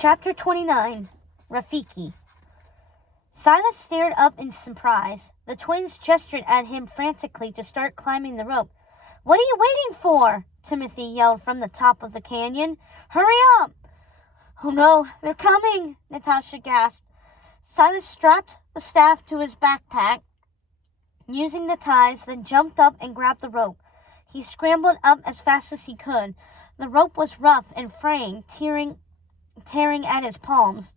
Chapter 29, Rafiki. Silas stared up in surprise. The twins gestured at him frantically to start climbing the rope. "What are you waiting for?" Timothy yelled from the top of the canyon. "Hurry up!" "Oh no, they're coming!" Natasha gasped. Silas strapped the staff to his backpack, using the ties, then jumped up and grabbed the rope. He scrambled up as fast as he could. The rope was rough and fraying, tearing at his palms.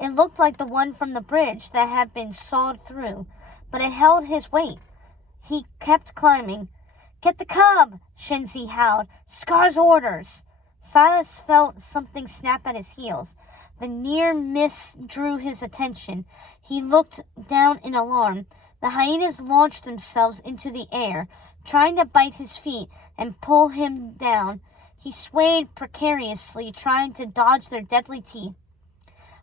It looked like the one from the bridge that had been sawed through, but it held his weight. He kept climbing. "Get the cub!" Shenzi howled. "Scar's orders!" Silas felt something snap at his heels. The near miss drew his attention. He looked down in alarm. The hyenas launched themselves into the air, trying to bite his feet and pull him down. He swayed precariously, trying to dodge their deadly teeth.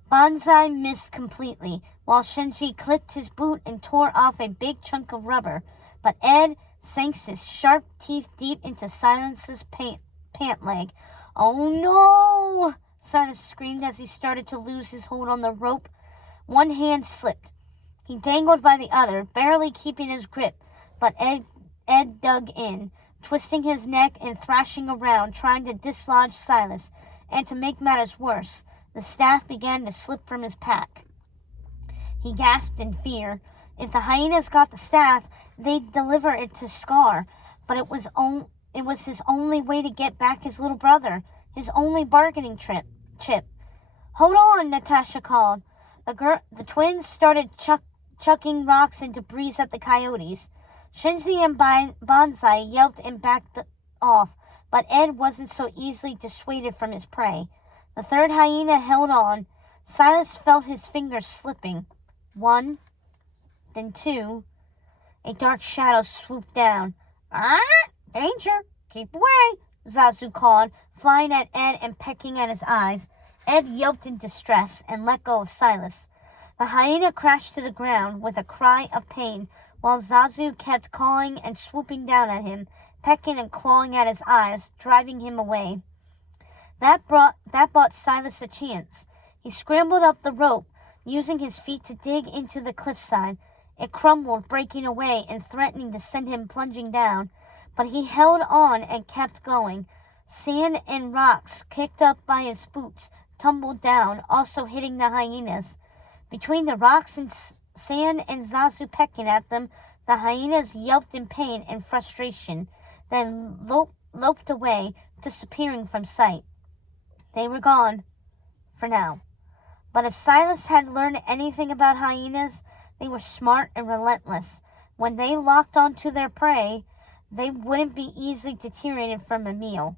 Banzai missed completely, while Shenji clipped his boot and tore off a big chunk of rubber. But Ed sank his sharp teeth deep into Silas's pant leg. "Oh no!" Silas screamed as he started to lose his hold on the rope. One hand slipped. He dangled by the other, barely keeping his grip, but Ed dug in, twisting his neck and thrashing around, trying to dislodge Silas. And to make matters worse, the staff began to slip from his pack. He gasped in fear. If the hyenas got the staff, they'd deliver it to Scar, but it was his only way to get back his little brother, his only bargaining chip. "Hold on," Natasha called. The twins started chucking rocks and debris at the coyotes. Shenzi and Banzai yelped and backed off, but Ed wasn't so easily dissuaded from his prey. The third hyena held on. Silas felt his fingers slipping. One, then two. A dark shadow swooped down. "Ah! Danger! Keep away!" Zazu called, flying at Ed and pecking at his eyes. Ed yelped in distress and let go of Silas. The hyena crashed to the ground with a cry of pain, while Zazu kept calling and swooping down at him, pecking and clawing at his eyes, driving him away. That bought Silas a chance. He scrambled up the rope, using his feet to dig into the cliffside. It crumbled, breaking away and threatening to send him plunging down, but he held on and kept going. Sand and rocks kicked up by his boots tumbled down, also hitting the hyenas. Between the rocks and sand and Zazu pecking at them, the hyenas yelped in pain and frustration, then loped away, disappearing from sight. They were gone, for now. But if Silas had learned anything about hyenas, they were smart and relentless. When they locked onto their prey, they wouldn't be easily deteriorated from a meal.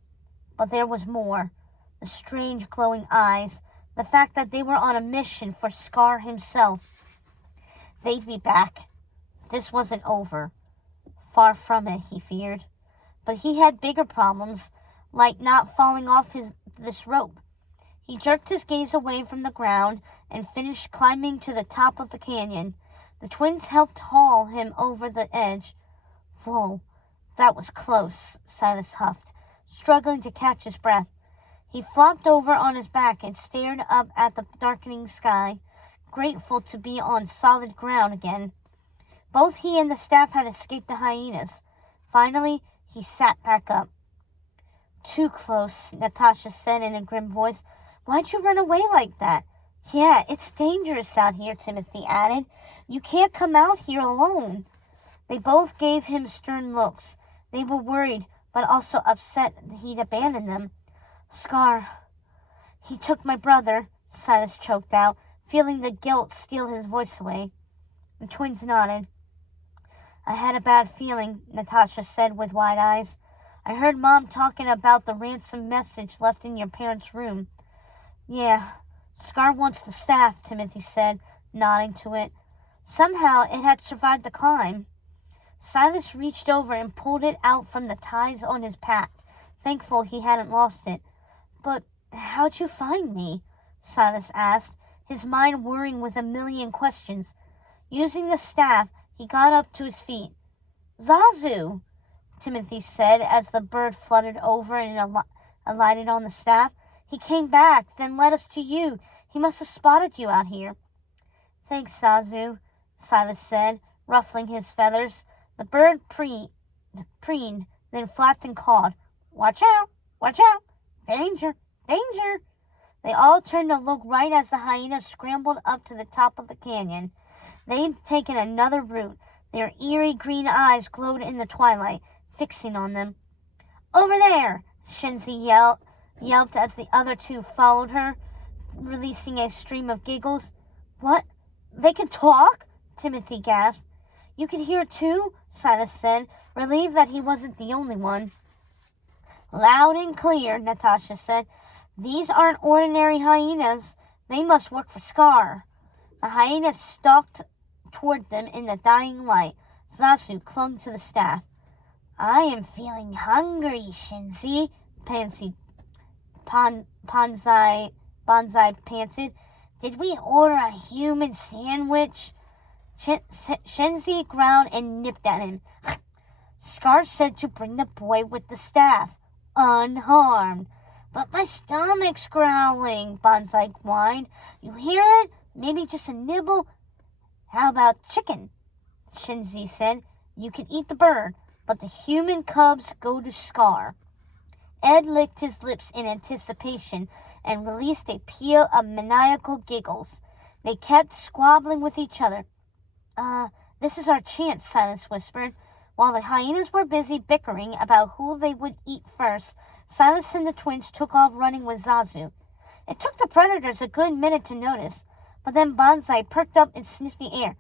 But there was more. The strange glowing eyes, the fact that they were on a mission for Scar himself. They'd be back. This wasn't over. Far from it, he feared. But he had bigger problems, like not falling off this rope. He jerked his gaze away from the ground and finished climbing to the top of the canyon. The twins helped haul him over the edge. "Whoa, that was close," Silas huffed, struggling to catch his breath. He flopped over on his back and stared up at the darkening sky, grateful to be on solid ground again. Both he and the staff had escaped the hyenas. Finally, he sat back up. "Too close," Natasha said in a grim voice. "Why'd you run away like that?" "Yeah, it's dangerous out here," Timothy added. "You can't come out here alone." They both gave him stern looks. They were worried, but also upset he'd abandoned them. "Scar, he took my brother," Silas choked out, feeling the guilt steal his voice away. The twins nodded. "I had a bad feeling," Natasha said with wide eyes. "I heard Mom talking about the ransom message left in your parents' room." "Yeah, Scar wants the staff," Timothy said, nodding to it. Somehow it had survived the climb. Silas reached over and pulled it out from the ties on his pack, thankful he hadn't lost it. "But how'd you find me?" Silas asked, his mind whirring with a million questions. Using the staff, he got up to his feet. "Zazu," Timothy said as the bird fluttered over and alighted on the staff. He came back, then led us to you. He must have spotted you out here." "Thanks, Zazu," Silas said, ruffling his feathers. The bird preened, then flapped and called, "Watch out! Watch out! Danger! Danger!" They all turned to look right as the hyena scrambled up to the top of the canyon. They'd taken another route. Their eerie green eyes glowed in the twilight, fixing on them. "Over there!" Shenzi yelped as the other two followed her, releasing a stream of giggles. "What? They can talk?" Timothy gasped. "You can hear too?" Silas said, relieved that he wasn't the only one. "Loud and clear," Natasha said. "These aren't ordinary hyenas. They must work for Scar." The hyena stalked toward them in the dying light. Zazu clung to the staff. "I am feeling hungry, Shenzi," Bonsai panted. "Did we order a human sandwich?" Shenzi growled and nipped at him. "Scar said to bring the boy with the staff, unharmed." "But my stomach's growling," Bonsai whined. "You hear it? Maybe just a nibble?" "How about chicken?" Shenzi said. "You can eat the bird, but the human cubs go to Scar." Ed licked his lips in anticipation and released a peal of maniacal giggles. They kept squabbling with each other. This is our chance," Silas whispered. While the hyenas were busy bickering about who they would eat first, Silas and the twins took off running with Zazu. It took the predators a good minute to notice, but then Bonsai perked up and sniffed the air.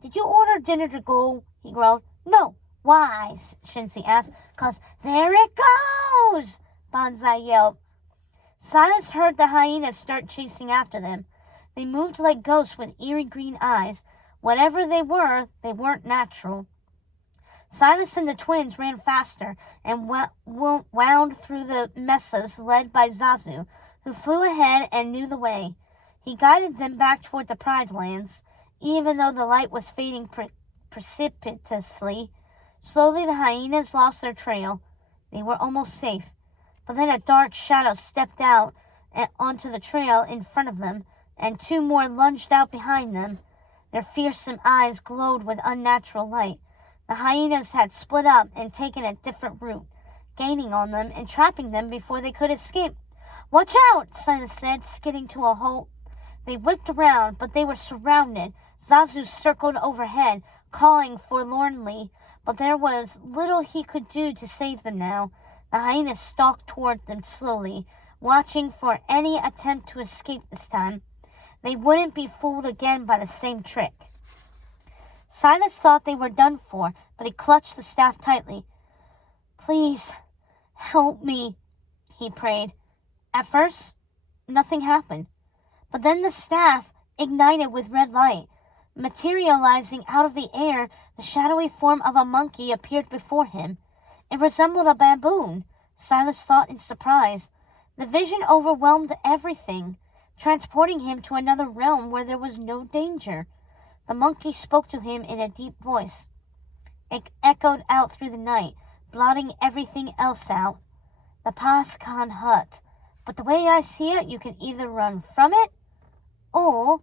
Did you order dinner to go?" he growled. "No. Why?" Shenzi asked. "'Cause there it goes!" Bonsai yelled. Silas heard the hyenas start chasing after them. They moved like ghosts with eerie green eyes. Whatever they weren't natural. Silas and the twins ran faster and wound through the mesas led by Zazu, who flew ahead and knew the way. He guided them back toward the Pride Lands, even though the light was fading precipitously. Slowly the hyenas lost their trail. They were almost safe. But then a dark shadow stepped out onto the trail in front of them, and two more lunged out behind them. Their fearsome eyes glowed with unnatural light. The hyenas had split up and taken a different route, gaining on them and trapping them before they could escape. "Watch out!" Silas said, skidding to a halt. They whipped around, but they were surrounded. Zazu circled overhead, calling forlornly, but there was little he could do to save them now. The hyenas stalked toward them slowly, watching for any attempt to escape this time. They wouldn't be fooled again by the same trick. Silas thought they were done for, but he clutched the staff tightly. "Please, help me," he prayed. At first, nothing happened. But then the staff ignited with red light. Materializing out of the air, the shadowy form of a monkey appeared before him. It resembled a baboon, Silas thought in surprise. The vision overwhelmed everything, transporting him to another realm where there was no danger. The monkey spoke to him in a deep voice. It echoed out through the night, blotting everything else out. "The Pascan hut. But the way I see it, you can either run from it or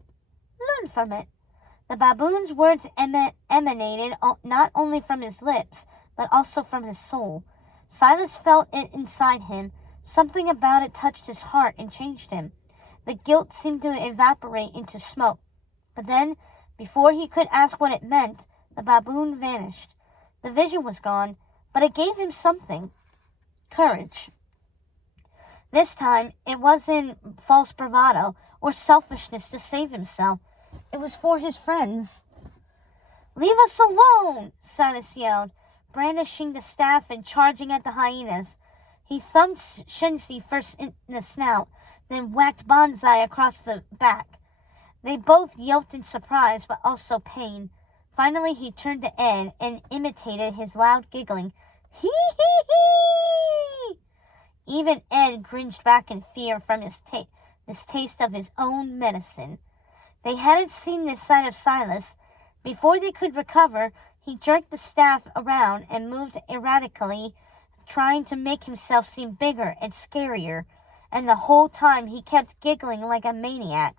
learn from it." The baboon's words emanated not only from his lips, but also from his soul. Silas felt it inside him. Something about it touched his heart and changed him. The guilt seemed to evaporate into smoke. But then, before he could ask what it meant, the baboon vanished. The vision was gone, but it gave him something. Courage. This time, it wasn't false bravado or selfishness to save himself. It was for his friends. "Leave us alone!" Silas yelled, brandishing the staff and charging at the hyenas. He thumped Shenzi first in the snout, then whacked Bonsai across the back. They both yelped in surprise, but also pain. Finally, he turned to Ed and imitated his loud giggling. "Hee hee hee!" Even Ed cringed back in fear from this taste of his own medicine. They hadn't seen this side of Silas. Before they could recover, he jerked the staff around and moved erratically, trying to make himself seem bigger and scarier. and the whole time he kept giggling like a maniac.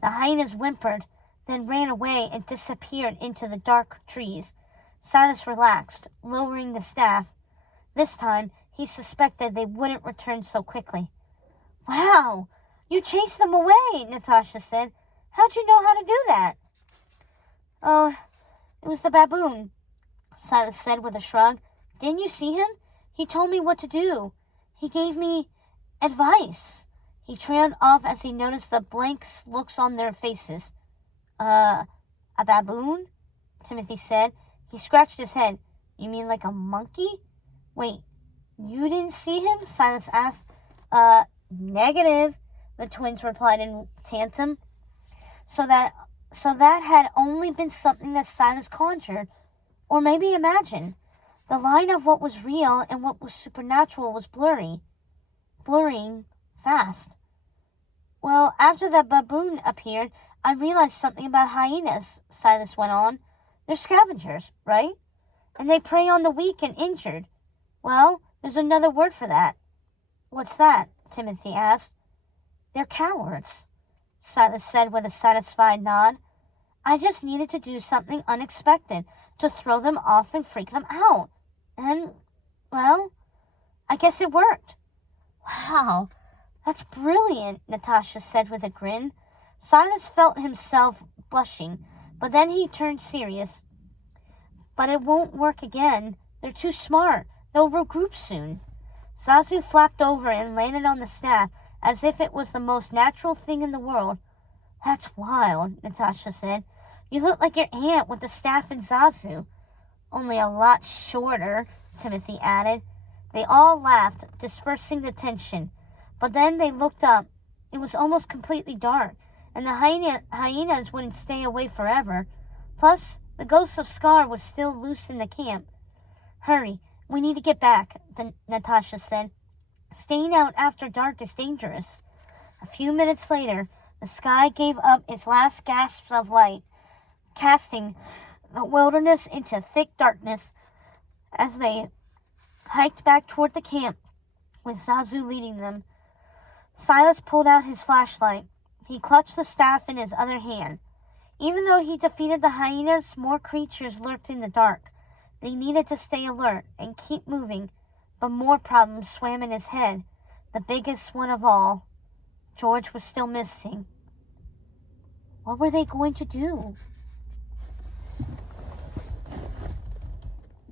The hyenas whimpered, then ran away and disappeared into the dark trees. Silas relaxed, lowering the staff. This time, he suspected they wouldn't return so quickly. "Wow, you chased them away," Natasha said. "How'd you know how to do that?" "Oh, it was the baboon," Silas said with a shrug. "Didn't you see him? He told me what to do. He gave me advice." He trailed off as he noticed the blank looks on their faces. A baboon?" Timothy said. He scratched his head. "You mean like a monkey?" "Wait, you didn't see him?" Silas asked. Negative," the twins replied in tandem. So that had only been something that Silas conjured, or maybe imagined. The line of what was real and what was supernatural was blurring fast. "Well, after the baboon appeared, I realized something about hyenas," Silas went on. "They're scavengers, right? And they prey on the weak and injured. Well, there's another word for that." "What's that?" Timothy asked. "They're cowards," Silas said with a satisfied nod. "I just needed to do something unexpected to throw them off and freak them out. And, well, I guess it worked." "Wow, that's brilliant," Natasha said with a grin. Silas felt himself blushing, but then he turned serious. "But it won't work again. They're too smart. They'll regroup soon." Zazu flapped over and landed on the staff as if it was the most natural thing in the world. "That's wild," Natasha said. "You look like your aunt with the staff and Zazu." "Only a lot shorter," Timothy added. They all laughed, dispersing the tension. But then they looked up. It was almost completely dark, and the hyenas wouldn't stay away forever. Plus, the ghost of Scar was still loose in the camp. "Hurry, we need to get back," Natasha said. "Staying out after dark is dangerous." A few minutes later, the sky gave up its last gasps of light, casting the wilderness into thick darkness as they hiked back toward the camp, with Zazu leading them. Silas pulled out his flashlight. He clutched the staff in his other hand. Even though he defeated the hyenas, more creatures lurked in the dark. They needed to stay alert and keep moving, but more problems swam in his head. The biggest one of all. George was still missing. What were they going to do?